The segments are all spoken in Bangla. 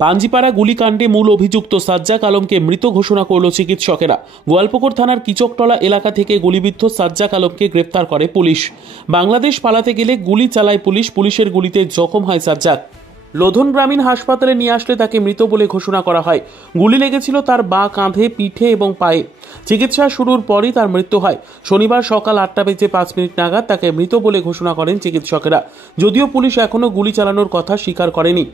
পাঞ্জিপাড়া গুলিকাণ্ডে মূল অভিযুক্ত সাজ্জাক আলমকে মৃত ঘোষণা করল চিকিৎসকেরা। গোয়ালপুকুর থানার কিচকতলা এলাকা থেকে গুলিবিদ্ধ সাজ্জাক আলমকে গ্রেপ্তার করে পুলিশ। বাংলাদেশ পালাতে গেলে গুলি চালায় পুলিশ। পুলিশের গুলিতে জখম হয় সাজ্জাক। লোধন গ্রামীণ হাসপাতালে নিয়ে আসলে তাকে মৃত বলে ঘোষণা করা হয়। গুলি লেগেছিল তার বাঁ কাঁধে, পিঠে এবং পায়ে। চিকিৎসা শুরুর পরই তার মৃত্যু হয়। শনিবার সকাল 8:05 নাগাদ তাকে মৃত বলে ঘোষণা করেন চিকিৎসকেরা। যদিও পুলিশ এখনও গুলি চালানোর কথা স্বীকার করেনি।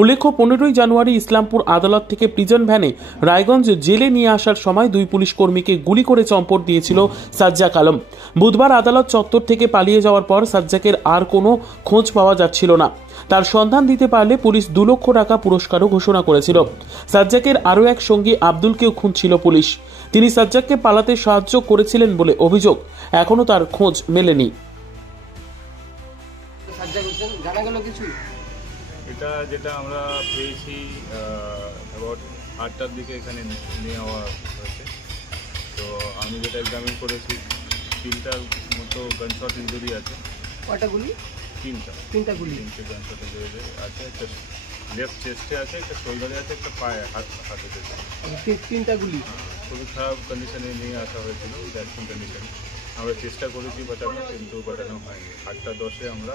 উল্লেখ্য, 15ই জানুয়ারি ইসলামপুর আদালত থেকে প্রিজন ভ্যানে রায়গঞ্জ জেলে নিয়ে আসার সময় দুই পুলিশ কর্মীকে গুলি করে চম্পট দিয়েছিল সাজ্জাক আলম। বুধবার আদালত চত্বর থেকে পালিয়ে যাওয়ার পর সাজ্জাকের আর কোনো খোঁজ পাওয়া যাচ্ছিল না। তার সন্ধান দিতে পারলে পুলিশ 2 লক্ষ টাকা পুরস্কারও ঘোষণা করেছিল। সাজ্জাকের আরও এক সঙ্গী আব্দুলকেও খুঁজছিল পুলিশ। তিনি সাজ্জাককে পালাতে সাহায্য করেছিলেন বলে অভিযোগ। এখনও তার খোঁজ মেলেনি। এটা যেটা আমরা পেয়েছি অ্যাবাউট 8টার দিকে এখানে নিয়ে যাওয়া হয়েছে। তো আমি যেটা এক্সামিন করেছি 3টার মতো গানশট ইঞ্জুরি আছে। কয়টা গুলি? 3টা গুলি। 3টে গানশট ইঞ্জুরি আছে। একটা লেফট চেস্টে আছে, একটা শোল্ডারে আছে, একটা পায়ে হাতে আছে। 3টা গুলি খুবই খারাপ কন্ডিশনে নিয়ে আসা হয়েছিল, ভ্যাকসিন কন্ডিশনে। আমরা চেষ্টা করেছি বাঁচানোর, কিন্তু বাঁচানো হয়নি। 8:10-এ আমরা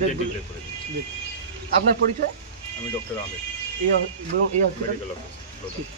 ডিক্লেয়ার করেছি। আপনার পরিচয়? আমি ডক্টর আহমেদ, এই হসপিটাল মেডিকেল অফিস।